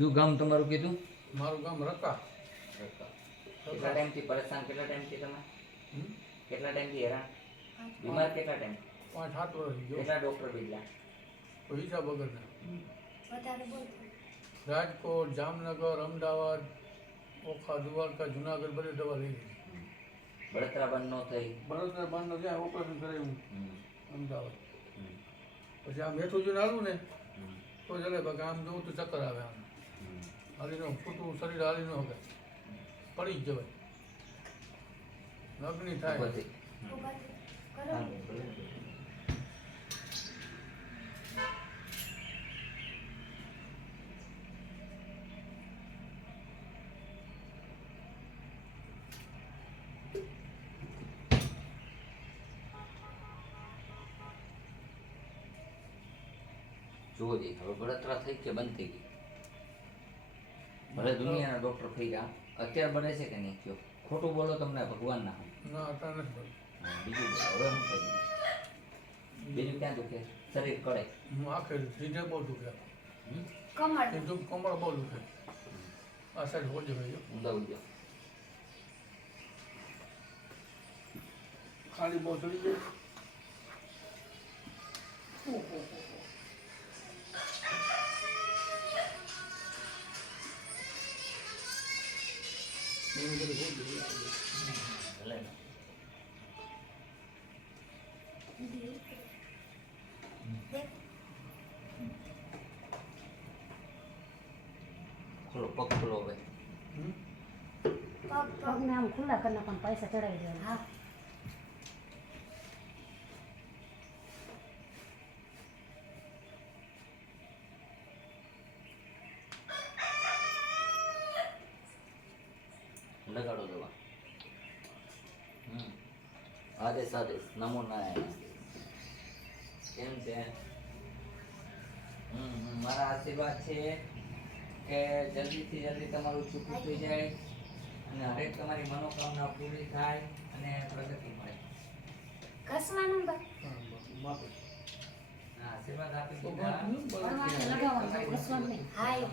ક્યું ગામ તમારું કીધું? મારું ગામ રકા. કેટલા ટાઈમથી પરેશાન? કેટલા ટાઈમથી તમે કેટલા ટાઈમથી હેરાન? બીમાર કેટલા ટાઈમ? 5-7 વર્ષ ગયો. કેટલા ડોક્ટર બદલ્યા? કોઈ હિસાબ વગરના. વધારે બોલતો. રાજકોટ, જામનગર, અમદાવાદ, ઓખા, દ્વારકા, જુનાગઢ બધી દવા લઈ લીધી. બળતરા બંધ ન થઈ? બળોતરા બાંધનો ત્યાં ઓપરેશન કરાવ્યું અમદાવાદ. પછી આ મેઠું જોઈને હાલું ને તો ચાલે, બાકી આમ જોવું તો ચક્કર આવે. આમ હાલીનો ફૂટવું શરીર હાલી ન શકે, પડી જ જવાય, લગ્ન થાય. પછી ઉભા થઈ. કરો હા, ને. ભલે. જુઓ જી, હવે બળતરા થઈ કે બંધ થઈ ગઈ? ભલે દુનિયાના ડોક્ટર થઈ ગયા, અત્યારે બને છે કે નહીં કયો? ખોટું બોલો તમને ભગવાન ના. ના અત્યારે નથી પડતું. બીજું બોલો, હવે શું થઈ ગયું? બીજું ક્યાં દુખે? શરીર કળે? હું આખે સીધે બહુ દુખે. કમર. સીધું કમર બહુ દુખે. આ સાઈડ હોજે ભાઈ ઊંધા ઉડ્યો. ખાલી બહુ ચડી જાય. ભલે ને. દેખ. ખોલો, પગ ખોલો હવે. પગ પગને આમ ખુલ્લા કરી નાખો, પૈસા ચડાવી દેવાના. હા. લગાડો દવા. આદેશ આદેશ, નમો નારાયણ. કેમ છે? મારા આશીર્વાદ છે કે જલ્દીથી જલ્દી તમારું ચૂકવું થઈ જાય અને હરેક તમારી મનોકામના પૂરી થાય અને પ્રગતિ મળે. ઘસવાનું બા. માપે આશીર્વાદ આપી તો દીધા. ભગવાનને લગાવવાનું, ઘસવાનું નહીં. હા એ.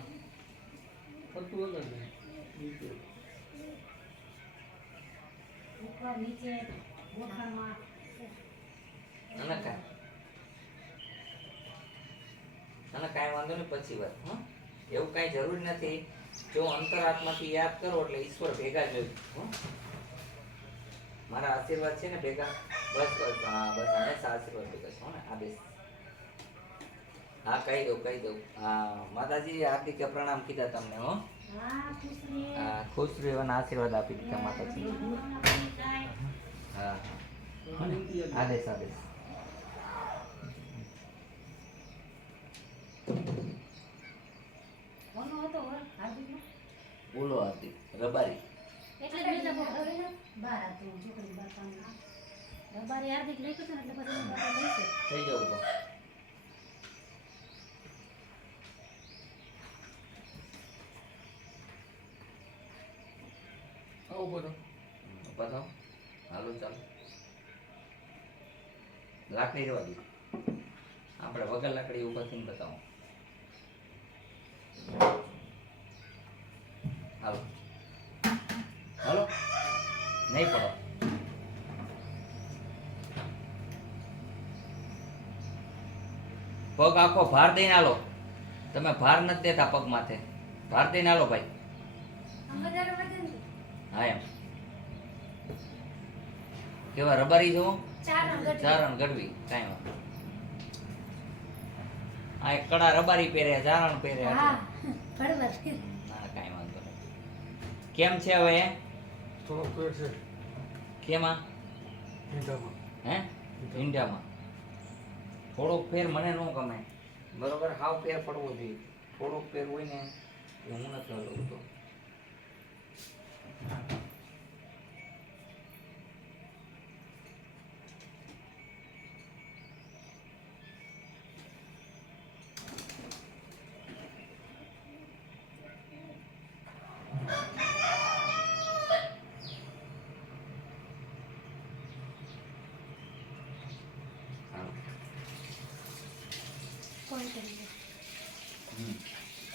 ફરતું વગર નહીં. નીચે. ઉપર નીચે ગોઠણમાં અને કાંઈ વાંધો નહીં, પછી વાત. એવું કાંઈ જરૂરી નથી. જો અંતરાત્માથી યાદ કરો એટલે ઈશ્વર ભેગા જ હોય. મારા આશીર્વાદ છે ને ભેગા. બસ બસ, હા બસ, હંમેશા આશીર્વાદ ભેગા છો ને. આદેશ. હા, કહી દઉં. હા, માતાજી હાર્દિક પ્રણામ કીધા તમને. હો, હા ખુશરી હા, ખુશ રહેવાના આશીર્વાદ આપી દીધા માતાજી. હા હા, આદેશ આદેશ. કોનો હતો હાર્દિકનો? બોલો હાર્દિક રબારી. એટલે જ બીજા બહુ બહાર હતું, છોકરી બહાર કામ. રબારી હાર્દિક લઈ ગયો ને એટલે પછી એની બાપા લઈ ગયો. થઈ જાવ તો. આવું બધું. બતાવો. હાલો ચાલો. લાકડી રહેવા દો. આપણે વગર લાકડી ઉપર થઈને બતાવો. હાલો હાલો, નહીં પડો. પગ આખો ભાર દઈને હાલો. તમે ભાર નથી દેતા પગ માથે. ભાર દઈને હાલો ભાઈ. આમ વધારે વજન છે. હા એમ. કેવા રબારી છો? ચારણ ગઢવી. કાંઈ વાંધો. આ એક કડા રબારી પહેરે, ચારણ પહેરે. હા. બરાબર. ના, કાંઈ વાંધો નહીં. કેમ છે હવે? થોડો ફેર છે કેમાં? ઈંડામાં. હે? ઈંડામાં. થોડોક ફેર મને ન ગમે. બરોબર, હાવ ફેર પડવો જોઈએ. થોડોક ફેર હોય ને એ હું નથી લઉં તો. કોઈ કરી દે.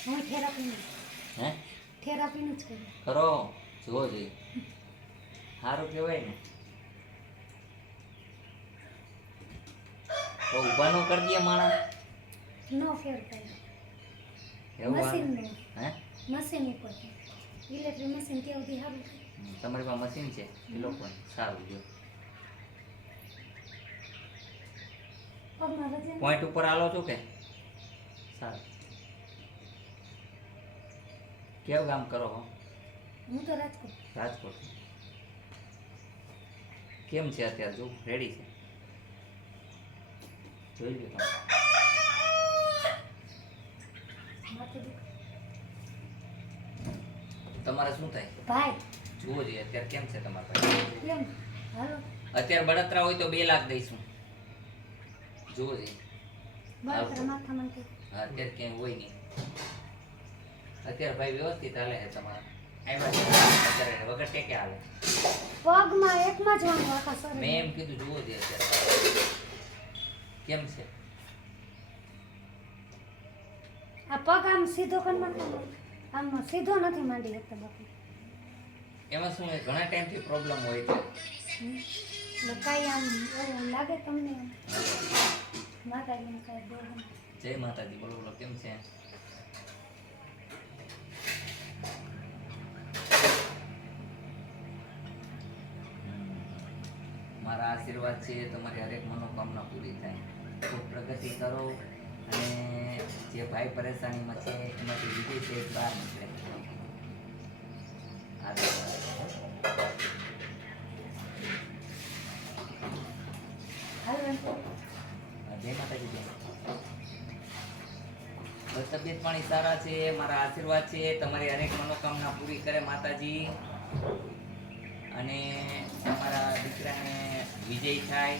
હું થેરાપી હે થેરાપીનું જ કર્યું. કરો જોવો જોઈએ સારું કહેવાય ને તો ઊભા નો કરી દે માણા નો ફેર કર્યો. એવું હાલે? મશીનનું. હે મશીન ઉપર ઇલેક્ટ્રિક મશીન કેવું સારું છે. તમારી પાસે મશીન છે એ લોકો સારું જો પગમાં વજન પોઈન્ટ ઉપર આલો છો કે સારું કેવું કામ કરો હો હું તો રાજકોટ. રાજકોટ કેમ છે અત્યારે જો રેડી છે જોઈ લો તમે માથું દુખે. તમારે શું થાય ભાઈ જુઓ જોઈએ અત્યારે કેમ છે તમારા પાસે કેમ હાલો અત્યારે બળતરા હોય તો 2 લાખ દઈશું જુઓ જોઈએ બરાબર માથામાં કે અત્યારે ક્યાંય હોય નહીં અત્યારે ભાઈ વ્યવસ્થિત હાલે છે તમારા આવ્યા છે અત્યારે વગર ટેકે હાલે પગમાં એકમાં જ વાંધો આખા શરીર. મેં એમ કીધું જુઓ જોઈએ અત્યારે કેમ છે આ પગ આમ સીધો કરી નાખો. આમ સીધો નથી માંડી શકતો બાપુ. એમાં શું હોય ઘણા ટાઈમથી પ્રોબ્લેમ હોય છે એટલે કાંઈ આમ એવું લાગે તમને માતાજીને કાંઈ દેવું જય માતાજી બોલો બોલો કેમ છે મારા આશીર્વાદ છે તમારી હરેક મનોકામના પૂરી થાય ખૂબ પ્રગતિ કરો અને જે ભાઈ પરેશાનીમાં છે એમાંથી વિજય છે બહાર નીકળે હાલવાનું. જય માતાજી જય બસ તબિયત પાણી સારા છે મારા આશીર્વાદ છે તમારી હરેક મનોકામના પૂરી કરે માતાજી અને તમારા દીકરાને વિજય થાય